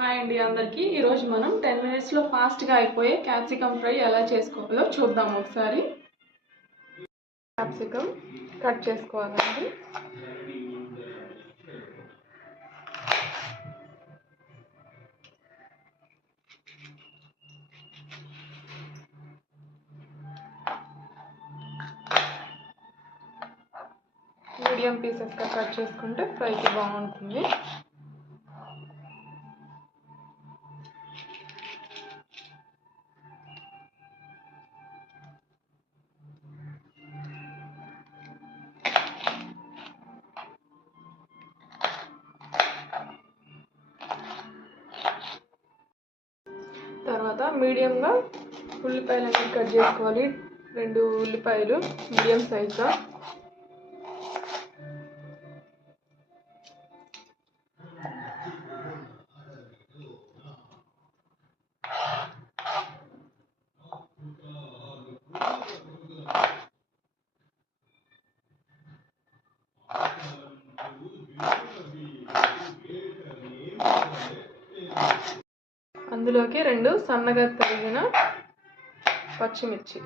Hi అండి అందరికీ. ఈరోజు మనం 10 మినిట్స్లో ఫాస్ట్గా అయిపోయే క్యాప్సికమ్ ఫ్రై ఎలా చేసుకోవాలో చూద్దాం. ఒకసారి క్యాప్సికమ్ కట్ చేసుకోవాలండి. మీడియం పీసెస్గా కట్ చేసుకుంటే ఫ్రైకి బాగుంటుంది. తర్వాత మీడియంగా ఉల్లిపాయలన్నీ కట్ చేసుకోవాలి. 2 ఉల్లిపాయలు మీడియం సైజ్గా. అందులోకి 2 సన్నగా తరిగిన పచ్చిమిర్చి,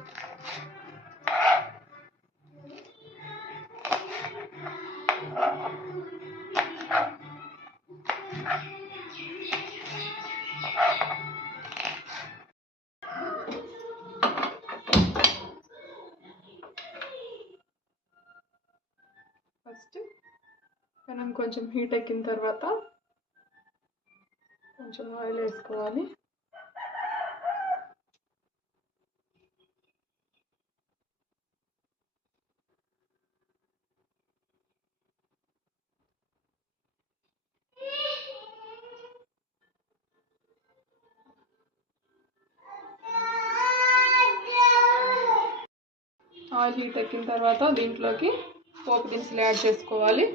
ఫస్ట్ పెనం కొంచెం హీట్ ఎక్కిన తర్వాత కొంచెం ఆయిల్ వేసుకోవాలి. ఆయిల్ హీట్ ఎక్కిన తర్వాత దీంట్లోకి పోపు దినుసులు యాడ్ చేసుకోవాలి.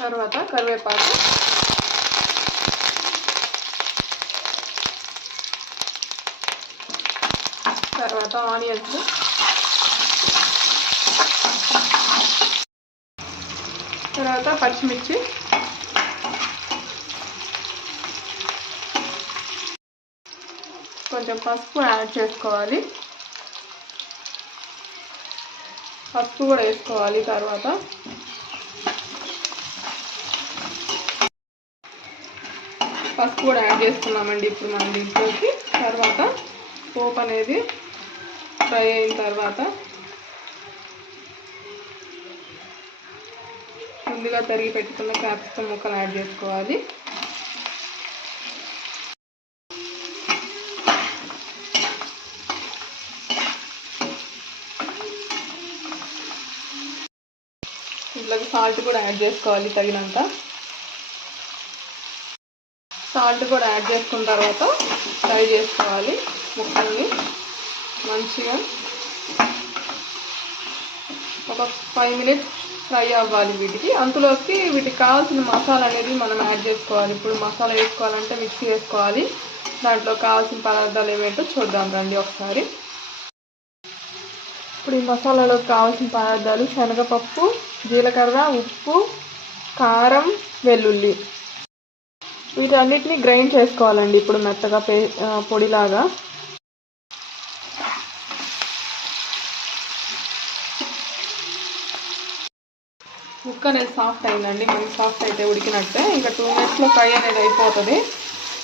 తర్వాత కరివేపాకు, తర్వాత ఆనియన్స్, తర్వాత పచ్చిమిర్చి, కొంచెం పసుపు యాడ్ చేసుకోవాలి. పసుపు కూడా వేసుకోవాలి. తర్వాత పసుపు కూడా యాడ్ చేసుకున్నామండి ఇప్పుడు మనం దీంట్లోకి. తర్వాత పోపు అనేది ఫ్రై అయిన తర్వాత ముందుగా తరిగి పెట్టుకున్న క్యాప్సికమ్ ముక్కలు యాడ్ చేసుకోవాలి. ఇంట్లోకి సాల్ట్ కూడా యాడ్ చేసుకోవాలి తగినంత. సాల్ట్ కూడా యాడ్ చేసుకున్న తర్వాత ఫ్రై చేసుకోవాలి ముక్కల్ని మంచిగా. ఒక 5 మినిట్స్ ఫ్రై అవ్వాలి వీటికి. అందులోకి వీటికి కావాల్సిన మసాలా అనేది మనం యాడ్ చేసుకోవాలి. ఇప్పుడు మసాలా వేసుకోవాలంటే మిక్సీ వేసుకోవాలి. దాంట్లో కావాల్సిన పదార్థాలు ఏమేంటో చూద్దాం రండి ఒకసారి. ఇప్పుడు ఈ మసాలాలోకి కావాల్సిన పదార్థాలు: శనగపప్పు, జీలకర్ర, ఉప్పు, కారం, వెల్లుల్లి. వీటన్నిటిని గ్రైండ్ చేసుకోవాలండి ఇప్పుడు మెత్తగా పొడిలాగా. ముక్క అనేది సాఫ్ట్ అయిందండి. మనకి సాఫ్ట్ అయితే ఉడికినట్టే. ఇంకా 2 మినిట్స్లో ఫ్రై అనేది అయిపోతుంది.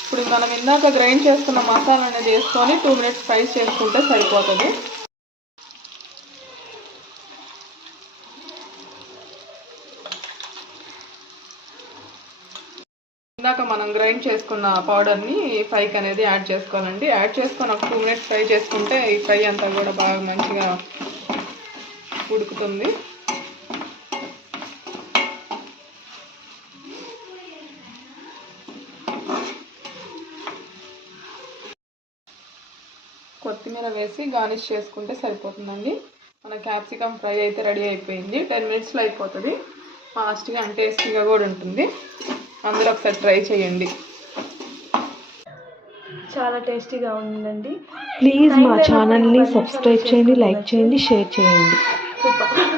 ఇప్పుడు మనం ఇందాక గ్రైండ్ చేసుకున్న మసాలా అనేది వేసుకొని 2 మినిట్స్ ఫ్రై చేసుకుంటే సరిపోతుంది. ఇందాక మనం గ్రైండ్ చేసుకున్న పౌడర్ని ఫ్రైకి అనేది యాడ్ చేసుకోవాలండి. యాడ్ చేసుకొని ఒక 2 మినిట్స్ ఫ్రై చేసుకుంటే ఈ ఫ్రై అంతా కూడా బాగా మంచిగా ఉడుకుతుంది. కొత్తిమీర వేసి గార్నిష్ చేసుకుంటే సరిపోతుందండి. మన క్యాప్సికమ్ ఫ్రై అయితే రెడీ అయిపోయింది. 10 మినిట్స్లో అయిపోతుంది. ఫాస్ట్గా అండ్ టేస్టీగా కూడా ఉంటుంది. అందరూ ఒకసారి ట్రై చేయండి. చాలా టేస్టీగా ఉందండి. ప్లీజ్ మా ఛానల్ని సబ్స్క్రైబ్ చేయండి, లైక్ చేయండి, షేర్ చేయండి. సూపర్.